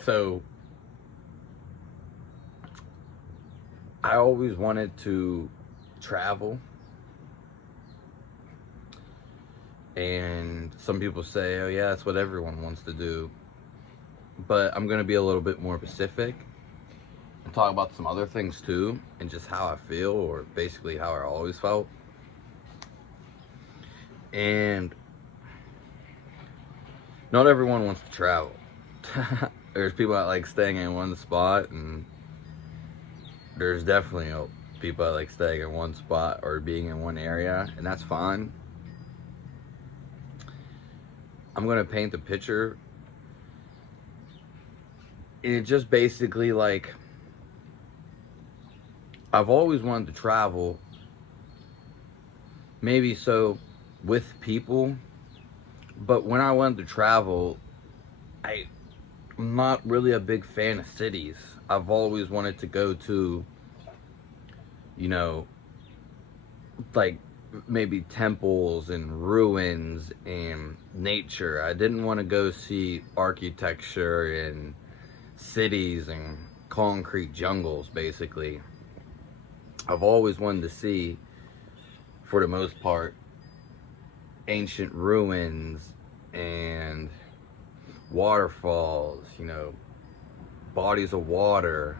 So I always wanted to travel, and some people say, oh yeah, that's what everyone wants to do. But I'm gonna be a little bit more specific and talk about some other things too, and just how I feel, or basically how I always felt. And not everyone wants to travel. There's people that like staying in one spot, and there's definitely people that like staying in one spot or being in one area, and that's fine. I'm gonna paint the picture, and it just basically like I've always wanted to travel, maybe so with people, but when I wanted to travel, I'm not really a big fan of cities. I've always wanted to go to, you know, like maybe temples and ruins and nature. I didn't want to go see architecture and cities and concrete jungles, basically. I've always wanted to see, for the most part, ancient ruins and waterfalls, bodies of water,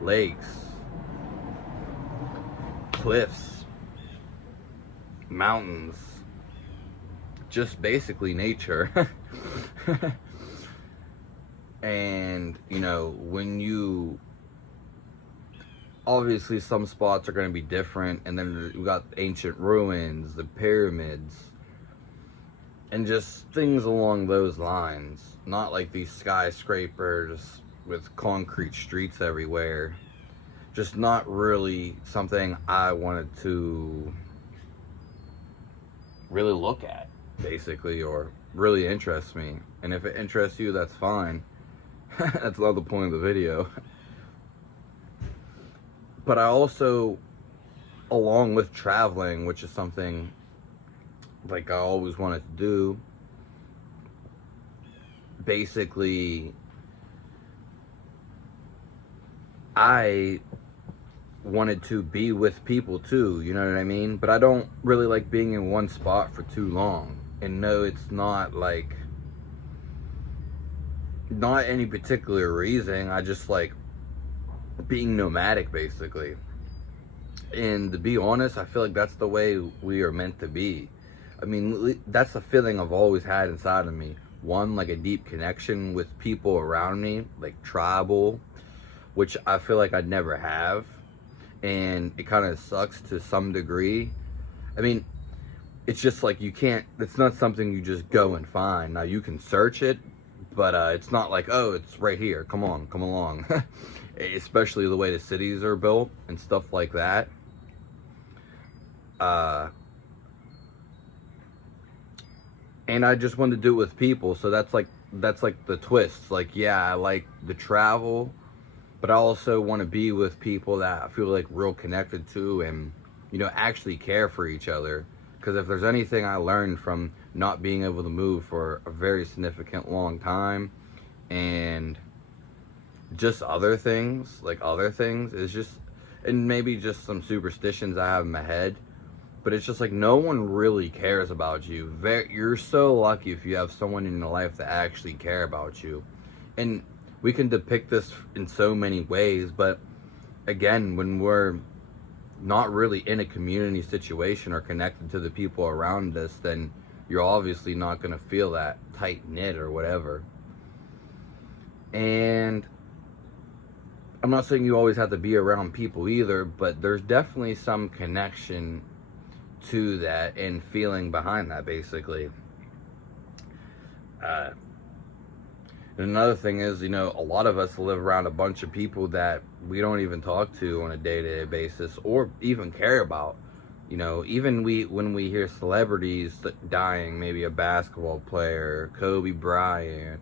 lakes, cliffs, mountains, just basically nature. And, when you, obviously some spots are going to be different, and then we got ancient ruins, the pyramids, and just things along those lines. Not like these skyscrapers with concrete streets everywhere. Just not really something I wanted to really look at, basically, or really interests me. And if it interests you, that's fine. That's not the point of the video. But I also, along with traveling, which is something like I always wanted to do, basically I wanted to be with people too, you know what I mean? But I don't really like being in one spot for too long. And no, it's not like, not any particular reason. I just like being nomadic, basically. And to be honest, I feel like that's the way we are meant to be. I mean, that's the feeling I've always had inside of me. One, like a deep connection with people around me, like tribal, which I feel like I'd never have. And it kind of sucks to some degree. I mean, it's just like you can't, it's not something you just go and find. Now, you can search it, but it's not like, oh, it's right here. Come on, come along. Especially the way the cities are built and stuff like that. And I just wanted to do it with people, so that's like the twist. Like, yeah, I like the travel, but I also want to be with people that I feel like real connected to, and actually care for each other. Because if there's anything I learned from not being able to move for a very significant long time, and just other things, is just, and maybe just some superstitions I have in my head, but it's just like no one really cares about you. You're so lucky if you have someone in your life that actually care about you. And we can depict this in so many ways, but again, when we're not really in a community situation or connected to the people around us, then you're obviously not going to feel that tight-knit or whatever. And I'm not saying you always have to be around people either, but there's definitely some connection to that and feeling behind that, basically. And another thing is, a lot of us live around a bunch of people that we don't even talk to on a day-to-day basis or even care about. Even when we hear celebrities dying, maybe a basketball player, Kobe Bryant,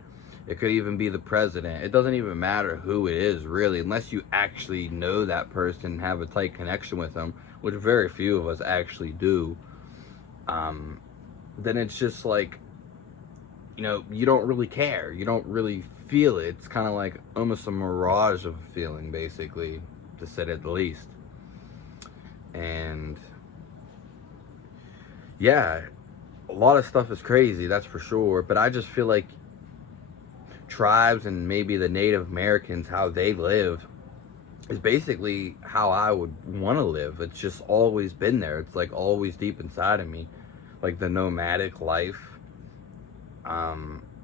it could even be the president. It doesn't even matter who it is, really, unless you actually know that person and have a tight connection with them, which very few of us actually do. Then it's just like, you know, you don't really care. You don't really feel it. It's kind of like almost a mirage of a feeling, basically, to say it at the least. And yeah, a lot of stuff is crazy, that's for sure. But I just feel like tribes and maybe the Native Americans, how they live, is basically how I would want to live. It's just always been there. It's like always deep inside of me, like the nomadic life.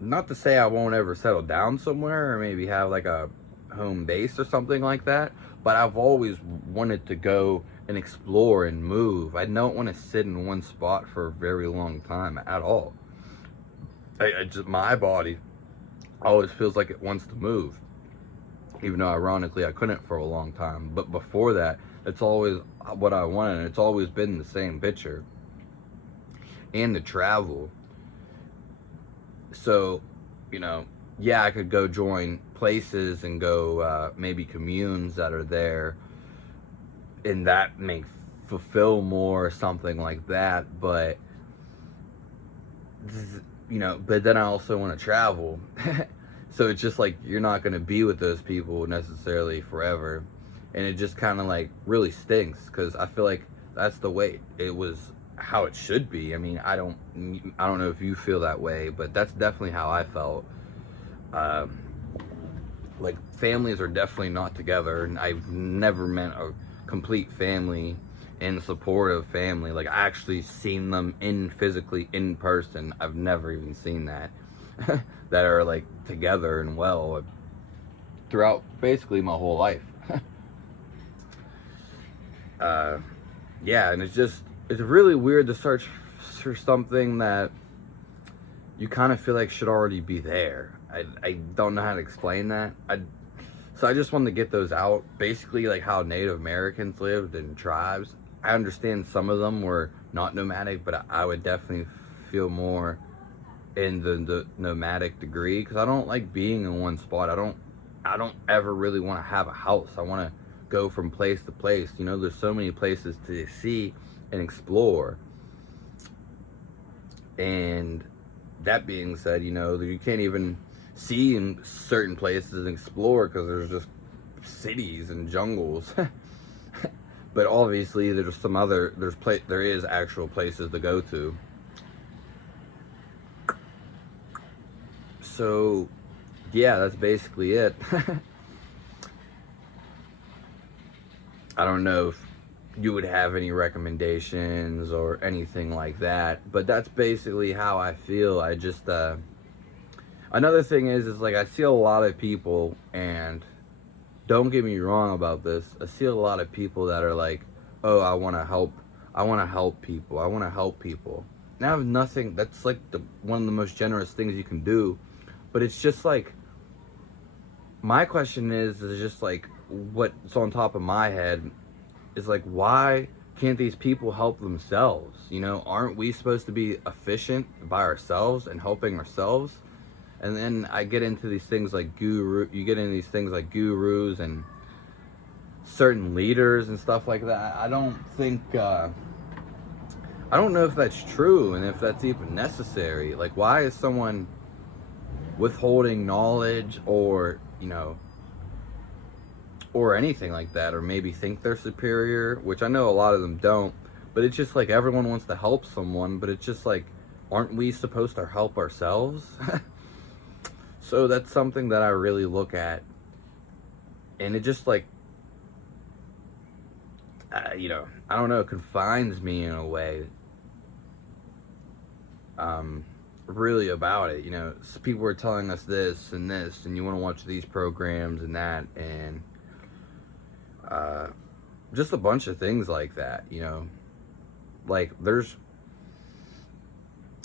Not to say I won't ever settle down somewhere or maybe have like a home base or something like that, but I've always wanted to go and explore and move. I don't want to sit in one spot for a very long time at all. I just, my body always feels like it wants to move, even though ironically I couldn't for a long time. But before that, it's always what I wanted, and it's always been the same picture. And to travel. So, you know, yeah, I could go join places and go maybe communes that are there, and that may fulfill more or something like that. But, you know, but then I also want to travel. So it's just like you're not going to be with those people necessarily forever. And it just kind of like really stinks, because I feel like that's the way it was, how it should be. I mean, I don't know if you feel that way, but that's definitely how I felt. Like, families are definitely not together, and I've never met a complete family and supportive family. Like, I actually seen them physically in person. I've never even seen that. That are like together and well throughout basically my whole life. Yeah, and it's really weird to search for something that you kind of feel like should already be there. I don't know how to explain that. So I just wanted to get those out. Basically, like how Native Americans lived in tribes. I understand some of them were not nomadic, but I would definitely feel more in the nomadic degree, because I don't like being in one spot. I don't ever really want to have a house. I want to go from place to place. You know, there's so many places to see and explore. And that being said, you know, you can't even see in certain places and explore because there's just cities and jungles. But obviously there's some other, there is actual places to go to. So yeah, that's basically it. I don't know if you would have any recommendations or anything like that, but that's basically how I feel. I just another thing is like I see a lot of people, and don't get me wrong about this, I see a lot of people that are like, oh, I want to help people, I want to help people. And I have nothing, that's like one of the most generous things you can do. But it's just like, my question is just like, what's on top of my head is like, why can't these people help themselves? You know, aren't we supposed to be efficient by ourselves and helping ourselves? And then I get into these things like gurus and certain leaders and stuff like that. I don't think, I don't know if that's true and if that's even necessary. Like, why is someone withholding knowledge, or, you know, or anything like that, or maybe think they're superior, which I know a lot of them don't, but it's just like everyone wants to help someone, but it's just like, aren't we supposed to help ourselves? So that's something that I really look at, and it just like, you know, I don't know, it confines me in a way, really about it. You know, people are telling us this and this, and you want to watch these programs and that, and just a bunch of things like that, you know. Like, there's,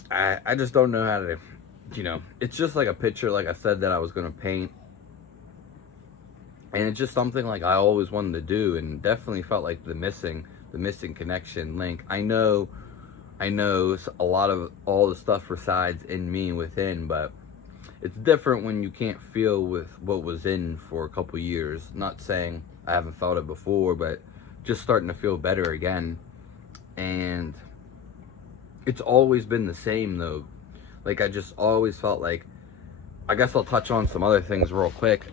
I just don't know how to, you know, it's just like a picture, like I said, that I was going to paint, and it's just something like I always wanted to do, and definitely felt like the missing connection link. I know a lot of all the stuff resides in me within, but it's different when you can't feel with what was in for a couple years. Not saying I haven't felt it before, but just starting to feel better again. And it's always been the same though. Like, I just always felt like, I guess I'll touch on some other things real quick.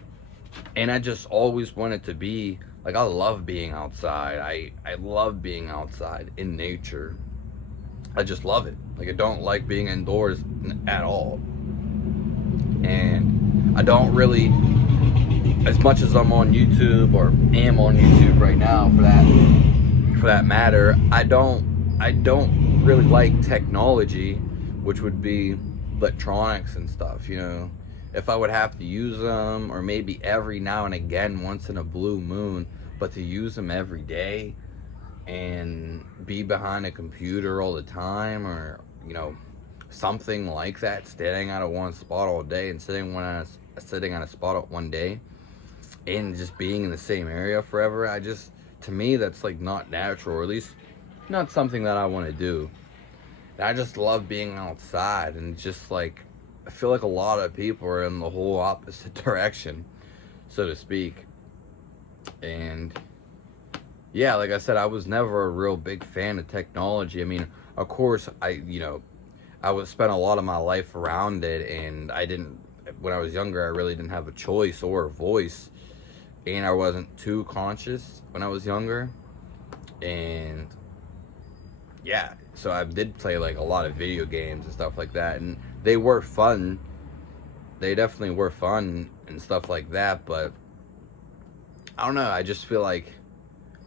And I just always wanted to be, like, I love being outside. I love being outside in nature. I just love it. Like, I don't like being indoors at all. And I don't really, as much as I'm on YouTube, or am on YouTube right now for that matter, I don't really like technology, which would be electronics and stuff, you know. If I would have to use them, or maybe every now and again, once in a blue moon, but to use them every day and be behind a computer all the time, or, you know, something like that, standing out of one spot all day and sitting on a spot one day and just being in the same area forever, to me, that's like not natural, or at least not something that I want to do. And I just love being outside, and just like, I feel like a lot of people are in the whole opposite direction, so to speak. And yeah, like I said, I was never a real big fan of technology. I mean, of course, I was spent a lot of my life around it, and when I was younger, I really didn't have a choice or a voice, and I wasn't too conscious when I was younger. And yeah, so I did play like a lot of video games and stuff like that, and they were fun. They definitely were fun and stuff like that, but I don't know, I just feel like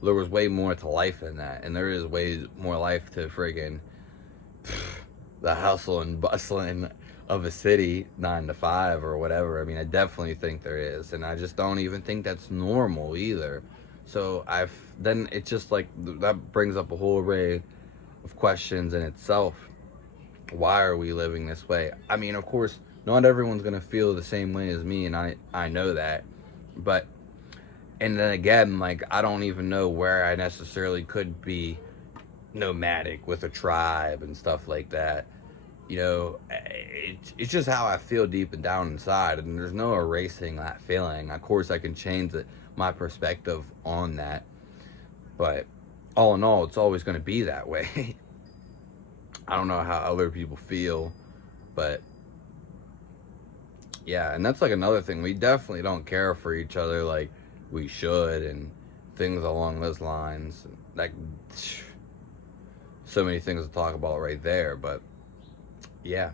there was way more to life than that, and there is way more life to friggin' the hustle and bustling of a city, 9 to 5 or whatever. I mean, I definitely think there is, and I just don't even think that's normal either. So then it's just like, that brings up a whole array of questions in itself. Why are we living this way? I mean, of course, not everyone's gonna feel the same way as me, and I know that. But, and then again, like, I don't even know where I necessarily could be nomadic with a tribe and stuff like that. You know, it's just how I feel deep and down inside, and there's no erasing that feeling. Of course, I can change my perspective on that, but all in all, it's always going to be that way. I don't know how other people feel, but yeah, and that's like another thing. We definitely don't care for each other like we should, and things along those lines. Like, so many things to talk about right there, but yeah.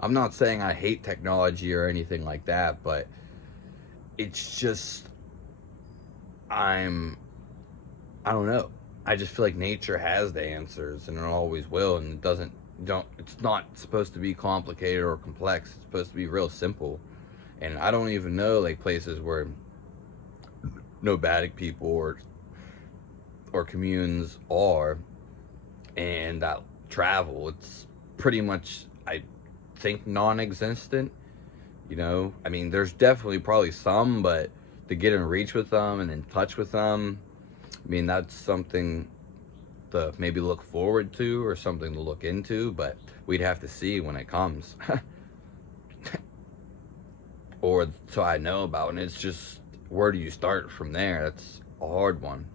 I'm not saying I hate technology or anything like that, but it's just, I don't know. I just feel like nature has the answers, and it always will, and it's not supposed to be complicated or complex. It's supposed to be real simple. And I don't even know, like, places where nomadic people or communes are, and that travel, it's pretty much, I think, non-existent. You know, I mean, there's definitely probably some, but to get in reach with them and in touch with them, I mean, that's something to maybe look forward to, or something to look into, but we'd have to see when it comes. Or so I know about, and it's just, where do you start from there? That's a hard one.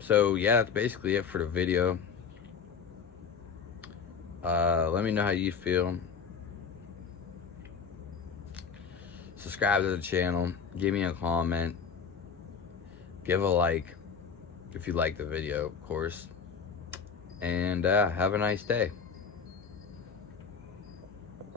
So yeah, that's basically it for the video. Let me know how you feel. Subscribe to the channel, give me a comment, give a like if you like the video, of course, and have a nice day.